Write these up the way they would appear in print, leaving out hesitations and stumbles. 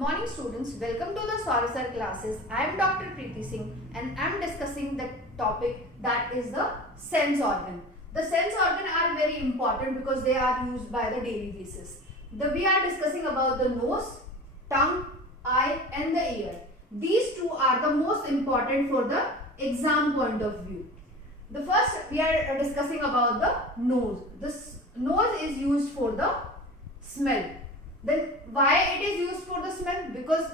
morning students, welcome to the Sorasar classes. I am Dr. Preeti Singh and I am discussing the topic that is the sense organ. The sense organ are very important because they are used by the daily basis. We are discussing about the nose, tongue, eye and the ear. These two are the most important for the exam point of view. The first we are discussing about the nose. This nose is used for the smell. Then why it is used for the smell? Because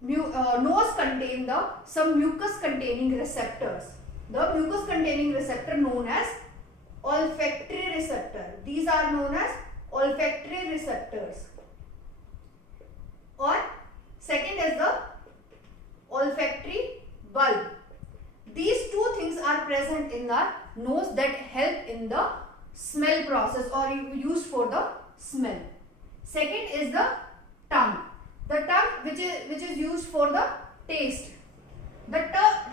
nose contain some mucus containing receptors. The mucus containing receptor known as olfactory receptor. These are known as olfactory receptors. Or second is the olfactory bulb. These two things are present in the nose that help in the smell process or used for the smell. Second is the tongue. The tongue which is used for the taste. The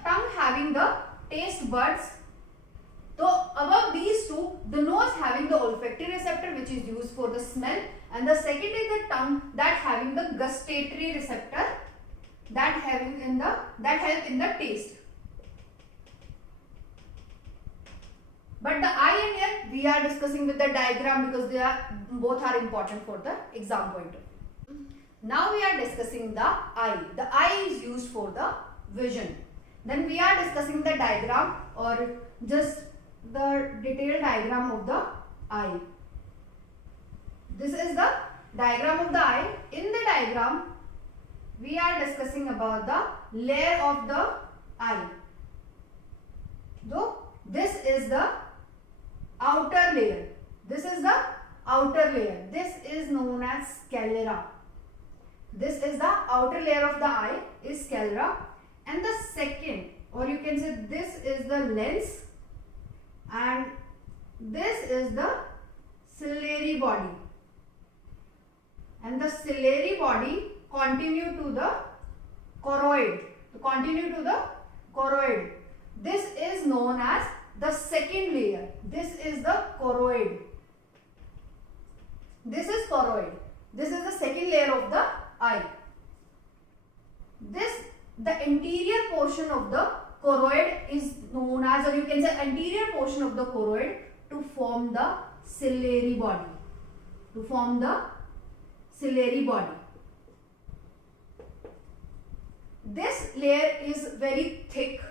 tongue having the taste buds. So above these two, the nose having the olfactory receptor which is used for the smell, and the second is the tongue that having the gustatory receptor that help in the taste. But the eye and ear we are discussing with the diagram because both are important for the exam point of view. Now we are discussing the eye. The eye is used for the vision. Then we are discussing the diagram or just the detailed diagram of the eye. This is the diagram of the eye. In the diagram we are discussing about the layer of the eye. So this is the outer layer. This is the outer layer. This is known as sclera. This is the outer layer of the eye is sclera, and the second, or you can say this is the lens, and this is the ciliary body, and the ciliary body continue to the choroid. This is known as the second layer. This is the choroid. This is choroid. This is the second layer of the eye. The anterior portion of the choroid is known as, or you can say anterior portion of the choroid to form the ciliary body. This layer is very thick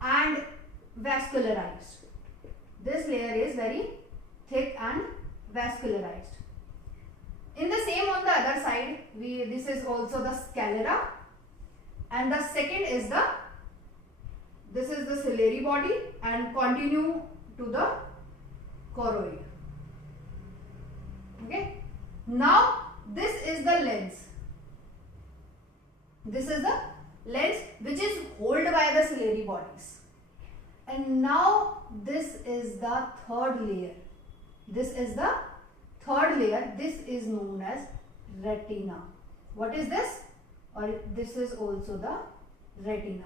and vascularized. This layer is very thick and vascularized. In the same on the other side, this is also the sclera, and the second is this is the ciliary body and continue to the choroid. Okay. Now this is the lens. This is the lens which is held by the ciliary bodies. And now this is the third layer. This is the third layer. This is known as retina. What is this? Or this is also the retina.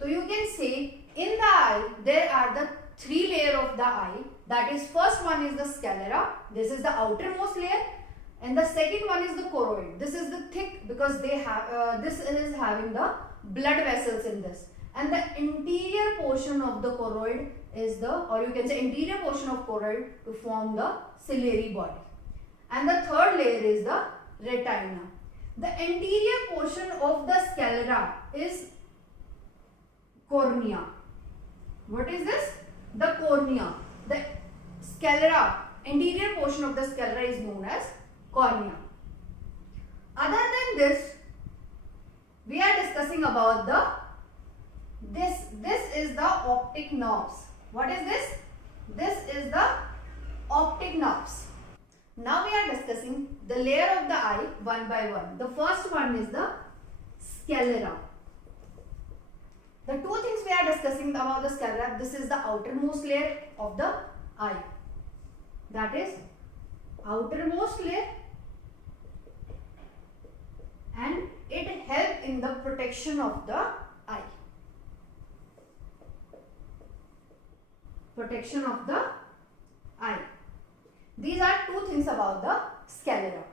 So you can say in the eye there are the three layers of the eye. That is, first one is the sclera. This is the outermost layer. And the second one is the choroid. This is the thick because they have this is having the blood vessels in this, and the interior portion of the choroid is or you can say interior portion of choroid to form the ciliary body, and the third layer is the retina. The anterior portion of the sclera is cornea. What is this? The cornea. The sclera, anterior portion of the sclera is known as cornea. Other than this, we are discussing about this is the optic nerves. What is this? This is the optic nerves. Now we are discussing the layer of the eye one by one. The first one is the sclera. The two things we are discussing about the sclera, this is the outermost layer of the eye. That is outermost layer, and it helps in the protection of the eye. Protection of the eye. These are two things about the sclera.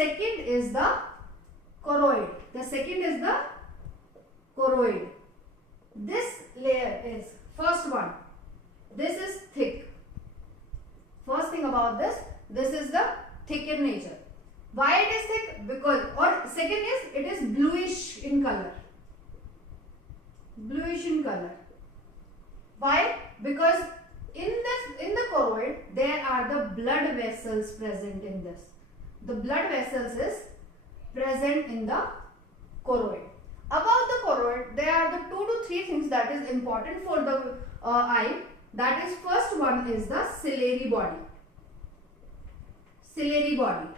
second is the choroid. The second is the choroid. This layer is, first one, this is thick. First thing about this is the thick in nature. Why it is thick? Because, or second is, it is bluish in color. Bluish in color. Why? Because in the choroid there are the blood vessels present in this. The blood vessels is present in the choroid. About the choroid, there are the 2 to 3 things that is important for the eye. That is, first one is the ciliary body. Ciliary body.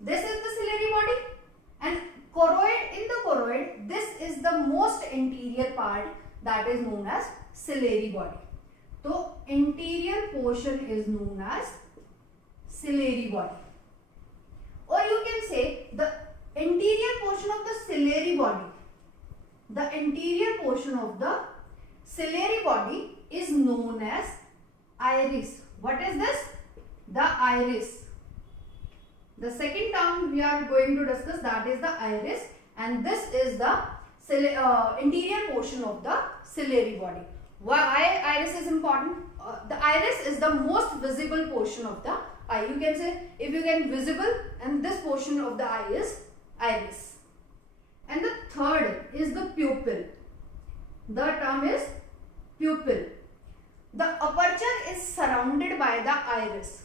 This is the ciliary body, and choroid, in the choroid, this is the most interior part that is known as ciliary body. So interior portion is known as ciliary body. Or you can say the interior portion of the ciliary body. The interior portion of the ciliary body is known as iris. What is this? The iris. The second term we are going to discuss, that is the iris, and this is the interior portion of the ciliary body. Why iris is important? The iris is the most visible portion of the eye. You can say, if you can visible, and this portion of the eye is iris. And the third is the pupil. The term is pupil. The aperture is surrounded by the iris.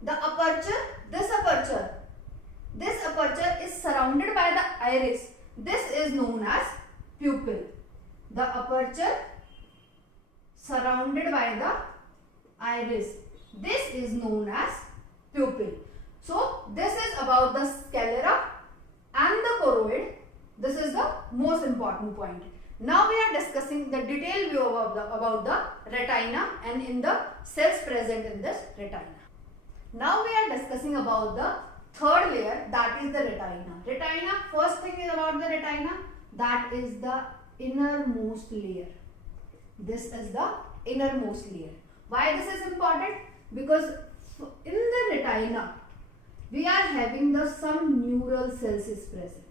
The aperture, this aperture is surrounded by the iris. This is known as pupil. The aperture surrounded by the iris. This is known as pupil. So this is about the sclera and the choroid. This is the most important point. Now we are discussing the detailed view about the retina and in the cells present in this retina. Now we are discussing about the third layer, that is the retina. Retina, first thing is about the retina, that is the innermost layer. This is the innermost layer. Why this is important? Because in the retina we are having the some neural cells is present.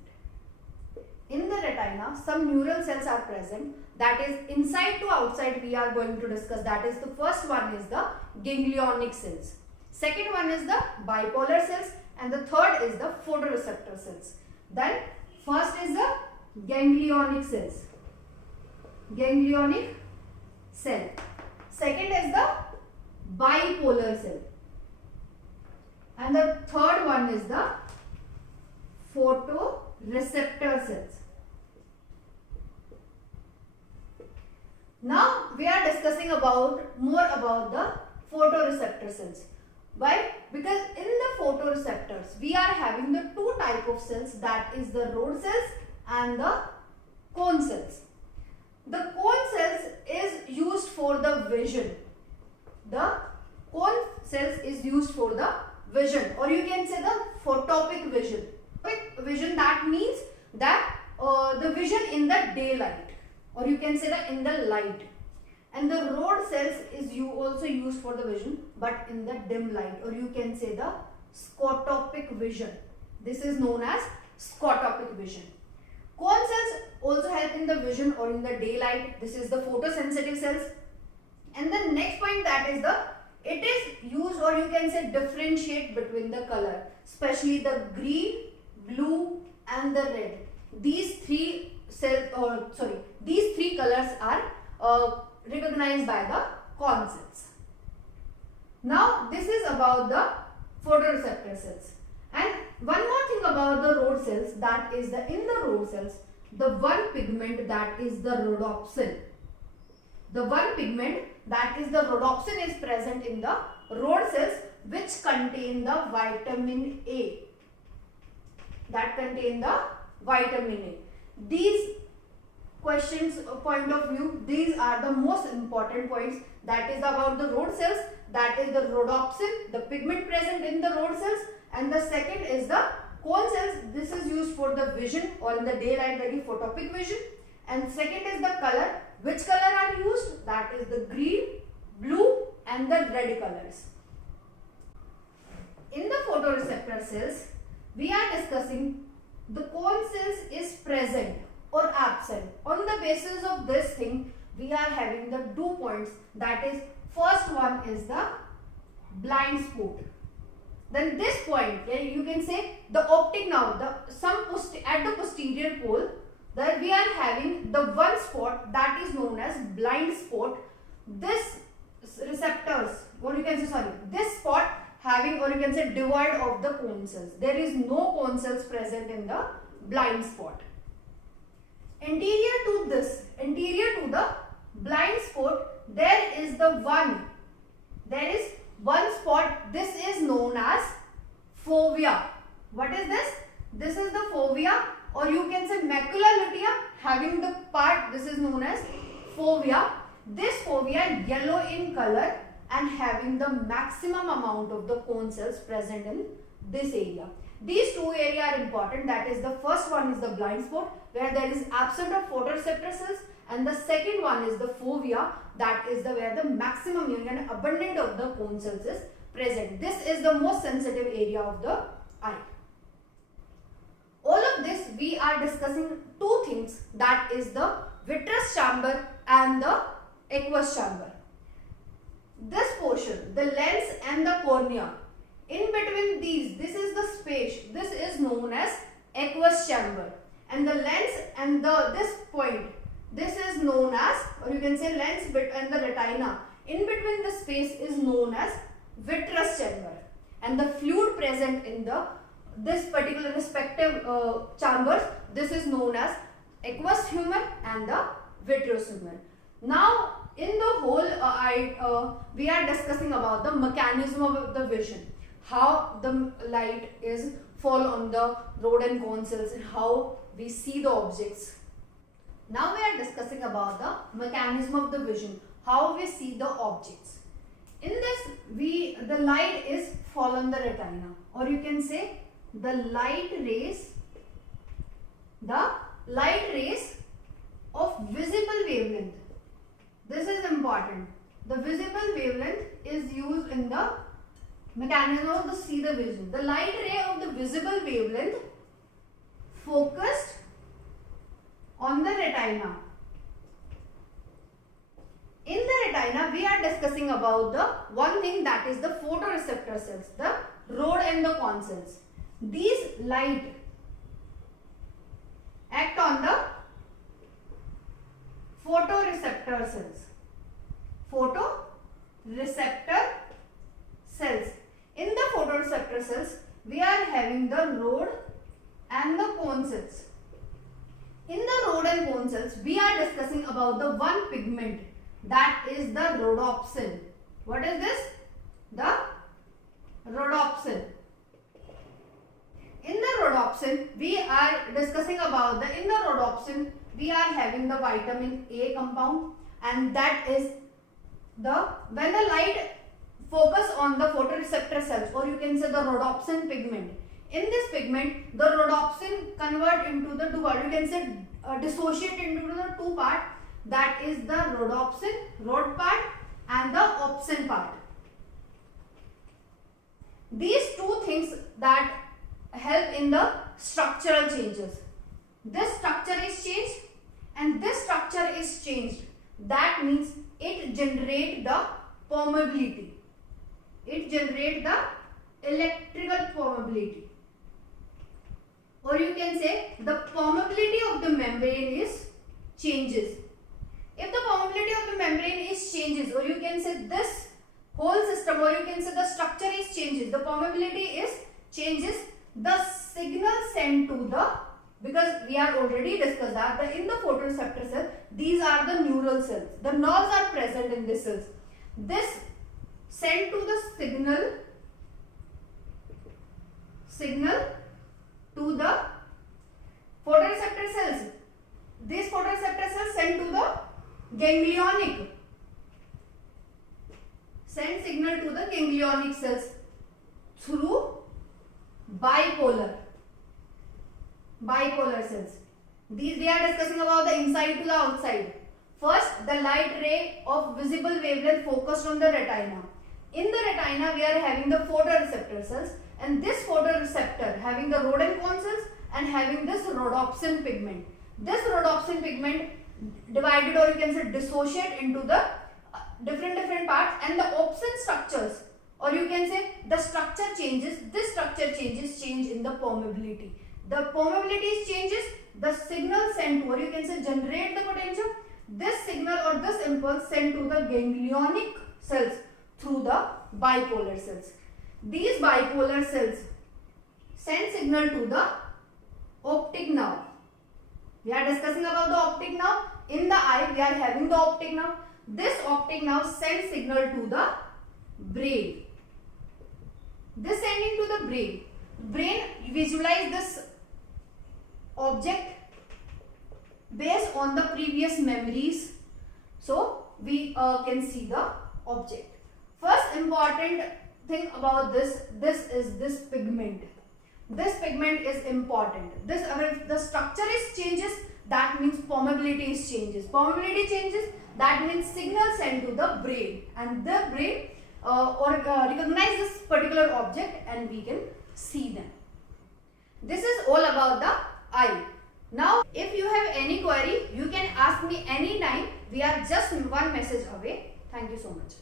In the retina some neural cells are present, that is inside to outside we are going to discuss. That is, the first one is the ganglionic cells. Second one is the bipolar cells, and the third is the photoreceptor cells. Then first is the ganglionic cells. Ganglionic cell. Second is the bipolar cell. And the third one is the photoreceptor cells. Now we are discussing more about the photoreceptor cells. Why? Because in the photoreceptors we are having the 2 type of cells, that is the rod cells and the cone cells. The cone cells is used for the vision. The cone cells is used for the vision, or you can say the photopic vision. Photopic vision, that means that the vision in the daylight, or you can say that in the light. And the rod cells is also used for the vision, but in the dim light, or you can say the scotopic vision. This is known as scotopic vision. Cone cells also help in the vision or in the daylight. This is the photosensitive cells. And the next point, that is it is used, or you can say differentiate between the color, especially the green, blue and the red. These three colors are recognized by the cone cells. Now this is about the photoreceptor cells. And one more thing about the rod cells, that is in the rod cells, the one pigment, that is the rhodopsin. The one pigment, that is the rhodopsin, is present in the rod cells, which contain the vitamin A. That contain the vitamin A. These questions point of view, these are the most important points. That is about the rod cells, that is the rhodopsin, the pigment present in the rod cells, and the second is the cone cells. This is used for the vision or in the daylight, that is photopic vision. And second is the color. Which color are used? That is the green, blue and the red colors. In the photoreceptor cells, we are discussing the cone cells is present or absent. On the basis of this thing, we are having the 2 points. That is, first one is the blind spot. Then this point, you can say the optic nerve, at the posterior pole, that we are having the one spot that is known as blind spot. This receptors, or you can say, sorry, this spot having, or you can say, devoid of the cone cells. There is no cone cells present in the blind spot. Anterior to the blind spot, there is one spot. This is known as fovea. What is this? This is the fovea, or you can say macula lutea, having the part, this is known as fovea. This fovea yellow in color and having the maximum amount of the cone cells present in this area. These two areas are important. That is, the first one is the blind spot, where there is absence of photoreceptor cells, and the second one is the fovea, that is where the maximum union and abundant of the cone cells is present. This is the most sensitive area of the eye. All of this we are discussing two things, that is the vitreous chamber and the aqueous chamber. This portion, the lens and the cornea, in between these, this is the space, this is known as aqueous chamber, and the lens and this point, this is known as, or you can say lens bit and the retina, in between the space is known as vitreous chamber, and the fluid present in this particular respective chambers, this is known as aqueous humor and the vitreous humor. Now in the whole we are discussing about the mechanism of the vision, how the light is fall on the rod and cone cells and how we see the objects. Now we are discussing about the mechanism of the vision, how we see the objects. In this, the light is fall on the retina, or you can say the light rays of visible wavelength. This is important. The visible wavelength is used in the mechanism of the see the vision. The light ray of the visible wavelength focused on the retina. In the retina, we are discussing about the one thing, that is the photoreceptor cells, the rod and the cone cells. These light act on the photoreceptor cells. Photoreceptor cells. In the photoreceptor cells, we are having the rod and the cone cells. In the rod and cone cells, we are discussing about the one pigment, that is the rhodopsin. What is this? The rhodopsin. In the rhodopsin, we are discussing about in the rhodopsin, we are having the vitamin A compound, and that is when the light focus on the photoreceptor cells, or you can say the rhodopsin pigment. In this pigment, the rhodopsin convert into the two part, you can say dissociate into the two part, that is the rhodopsin, rod part, and the opsin part. These two things that help in the structural changes. This structure is changed and this structure is changed. That means it generates the permeability. It generates the electrical permeability. Or you can say the permeability of the membrane is changes. If the permeability of the membrane is changes, or you can say this whole system, or you can say the structure is changes, the permeability is changes, the signal sent to because we are already discussed that in the photoreceptor cell, these are the neural cells. The nerves are present in these cells. This sent to the signal to the photoreceptor cells. These photoreceptor cells send to the ganglionic. Send signal to the ganglionic cells through bipolar cells. These we are discussing about the inside to the outside. First, the light ray of visible wavelength focused on the retina. In the retina, we are having the photoreceptor cells. and this photoreceptor having the rod and cone cells and having this rhodopsin pigment. This rhodopsin pigment divided, or you can say dissociate into the different parts, and the opsin structures, or you can say the structure changes. This structure change in the permeability. The permeability changes, the signal sent to, or you can say generate the potential. This signal or this impulse sent to the ganglionic cells through the bipolar cells. These bipolar cells send signal to the optic nerve. We are discussing about the optic nerve. In the eye, we are having the optic nerve. This optic nerve sends signal to the brain. This sending to the brain. Brain visualize this object based on the previous memories. So we can see the object. First important thing about this is this pigment. This pigment is important. This, if the structure is changes, that means permeability is changes. Permeability changes, that means signal sent to the brain, and the brain recognize this particular object and we can see them. This is all about the eye. Now, if you have any query, you can ask me anytime. We are just one message away. Thank you so much.